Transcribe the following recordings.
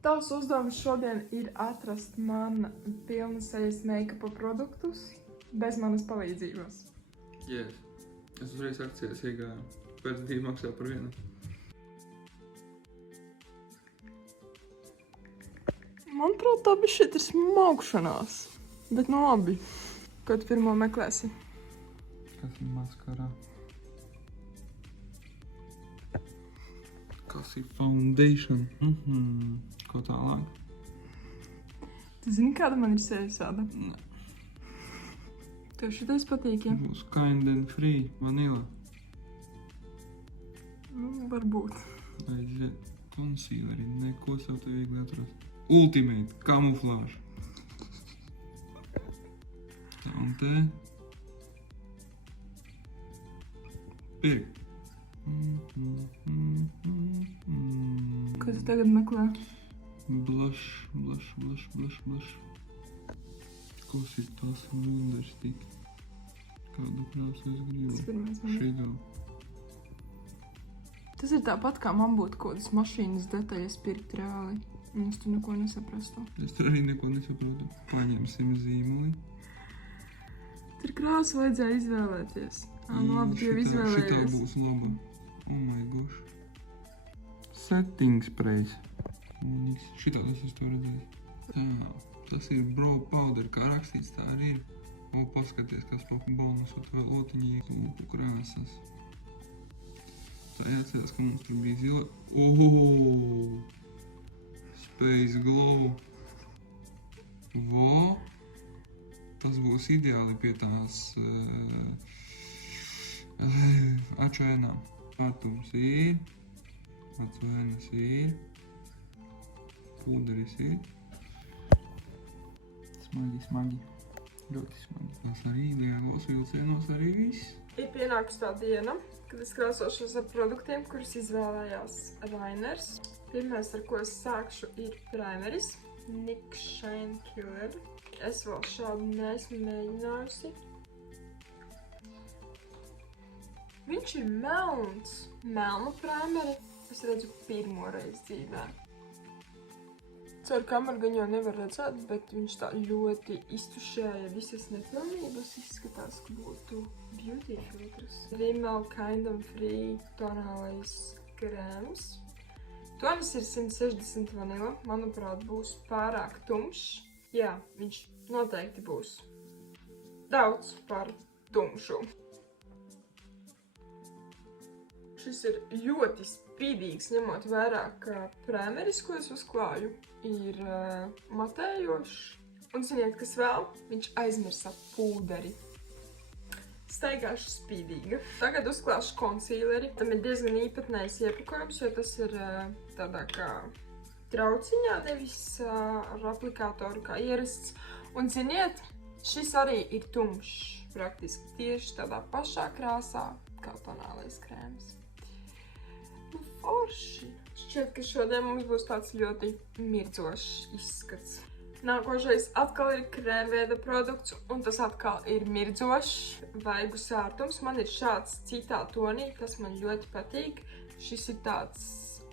Tavs uzdevums šodien ir atrast man pilnas sejas make-upa produktus bez manas palīdzības. Yes. Es uzreiz akcijas iegāju. Pēc 2 maksā par vienu. Manuprāt, tā bija šeit ir smaugšanās. Bet nu labi. Ko tu pirmo meklēsi? Kas ir maskarā? Kas ir foundation? Ko tālāk? Tu zini, kāda man ir sejas sāda? Ne. Tev šitais patīk, ja? Būs kind and free vanilla. Varbūt. Aiziet. Concealeri. Neko sev te viegli atrast. Ultimate. Kamuflāža. Tā un te. Pirkt. Ko tu tagad meklē? Blush. Kas ir tās wonders tik? Kādu krāsu es gribu? Tas pirmais man ir. Šido. Tas ir tāpat, kā man būtu kaut kādas mašīnas detaļas pirkt reāli. Un es tur neko nesaprastu. Es tur arī neko nesaprotu. Paņemsim zīmuli. Tur krāsu vajadzēja izvēlēties. Nu labi, tu jau Šitā izvēlējies. būs laba. Oh my gosh. Setting sprays. Šitā es to redzēju. Tā, tas ir brow powder, kā rakstīts, tā arī ir. O, paskaties, kas pa bonusot vēl otiņī lūpu krāsas. Tā jāatcerās, ka mums tur bija zila. Ohooo! Space glow. Vo! Tas būs ideāli pie tās atšainām. Patums ir, atsvainas ir, pūderis ir. Smagi. Ļoti smagi. Tas arī ideālos vilcienos arī viss. Ir pienākusi tā diena, kad es krāsošos ar produktiem, kurus izvēlējās Rainers. Pirmais, ar ko es sākšu, ir primeris. NYX Shine Killer. Es vēl šādu neesmu mēģinājusi. Viņš ir melns. Melnu primeri es redzu pirmo reizi dzīvē. Caur kameru gan jau nevar redzēt, bet viņš tā ļoti iztušēja visas nepilnības. Izskatās, ka būtu beauty filtrs. Rimmel Kind and Free tonālais krēms. Tonis ir 160 vanila. Manuprāt, būs pārāk tumšs. Jā, viņš noteikti būs daudz par tumšu. Šis ir ļoti spīdīgs, ņemot vērā, ka primeris, ko es uzklāju, ir matējošs. Un ziniet, kas vēl? Viņš aizmirsa pūderi. Staigāšu spīdīga. Tagad uzklāšu concealeri. Tam ir diezgan īpatnējs iepakojums, jo tas ir tādā kā trauciņā, nevis ar aplikātoru kā ierasts. Un ziniet, šis arī ir tumšs. Praktiski tieši tādā pašā krāsā kā tonālais krēms. Nu, forši. Šķiet, ka šodien mums būs tāds ļoti mirdzošs izskats. Nākošais atkal ir krēmveida produkts, un tas atkal ir mirdzošs vaigu sārtums. Man ir šāds citā tonī, kas man ļoti patīk. Šis ir tāds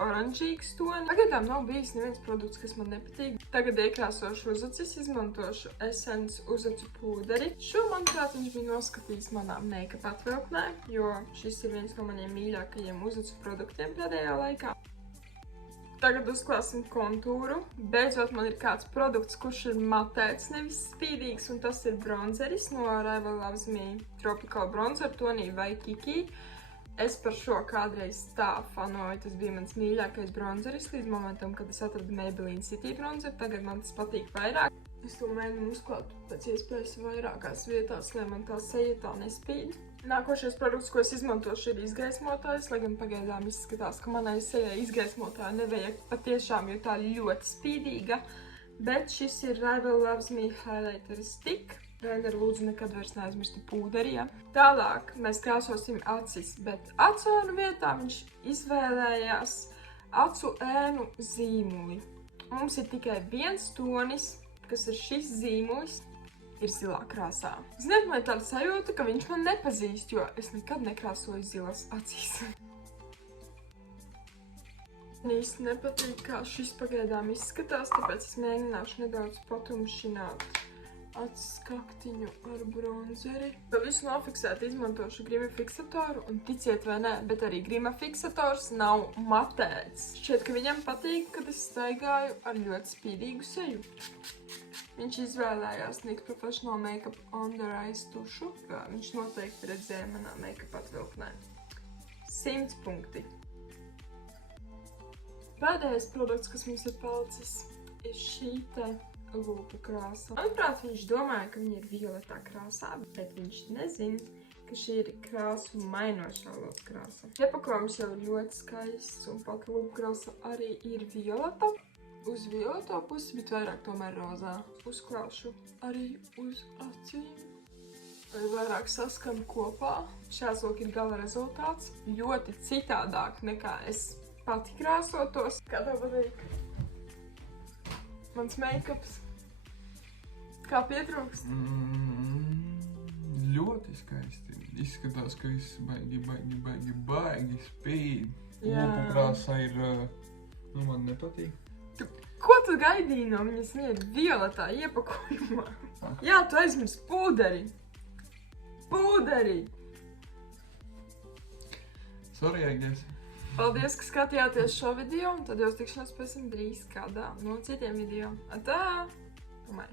oranžīgs tonis. Pagaidām nav bijis neviens produkts, kas man nepatīk. Tagad iekrāsošu uzacis, izmantošu Essence uzacu pūderi. Šo, manuprāt, viņš bija noskatījis manā make-up atvilknē, jo šis ir viens no maniem mīļākajiem uzacu produktiem pēdējā laikā. Tagad uzklāsim kontūru. Beidzot man ir kāds produkts, kurš ir matēts, nevis spīdīgs, un tas ir bronzeris no Rival Loves Me Tropical Bronzer tonī Waikiki. Es par šo kādreiz tā fanoju, tas bija mans mīļākais bronzeris līdz momentam, kad es atradu Maybelline City bronzer. Tagad man tas patīk vairāk. Es to mēģinu uzklāt pēc iespējas vairākās vietās, lai man tā seja tā nespīd. Nākošais produkts, ko es izmantošu, ir izgaismotājs, lai gan pagaidām izskatās, ka manai sejai izgaismotāju nevajag patiešām, jo tā ļoti spīdīga. Bet šis ir Rival Loves Me Highlighter Stick. Rainer, lūdzu, nekad vairs neaizmirsti pūderi, ja? Tālāk mēs krāsosim acis, bet acu ēnu vietā viņš izvēlējās acu ēnu zīmuli. Mums ir tikai viens tonis, kas ir šis zīmulis, ir zilā krāsā. Ziniet, man ir tāda sajūta, ka viņš man nepazīst, jo es nekad nekrāsoju zilas acīs. Man īsti nepatīk, kā šis pagaidām izskatās, tāpēc es mēģināšu nedaudz patumšināt atskaktiņu ar bronzeri. Lai visu nofiksēt, izmantošu grima fiksatoru, un ticiet vai nē, bet arī grima fiksators nav matēts. Šķiet, ka viņam patīk, kad es staigāju ar ļoti spīdīgu seju. Viņš izvēlējās NYX Professional Makeup On The Eyes tušu, kā viņš noteikti redzēja manā make-up atvilknē. 100 punkti. Pēdējais produkts, kas mums ir palicis, ir šī te lūpu krāsa. Manuprāt, viņš domāja, ka viņa ir violetā krāsā, bet viņš nezina, ka šī ir krāsu mainošā lūpu krāsa. Iepakojums jau ir ļoti skaists, un pat lūpu krāsa arī ir violeta. Uz violeto pusi, bet vairāk tomēr rozā. Uzklāšu arī uz acīm. Lai vairāk saskan kopā. Šāds lūk ir gala rezultāts. Ļoti citādāk nekā es pati krāsotos. Kā tev patīk? Mans make-ups. Kā pietrūkst? Ļoti skaisti. Izskatās, ka viss baigi spīd. Jā. Lūpu krāsa ir, man nepatīk. Ko tu gaidīji no viņas? Viņa ir violetā iepakojumā. Jā, tu aizmirsti pūderi. Pūderi! Sorry, I guess. Paldies, ka skatījāties šo video, un tad jau tikšanos pēc drīz kādā no citiem video. Atā! Tomēr.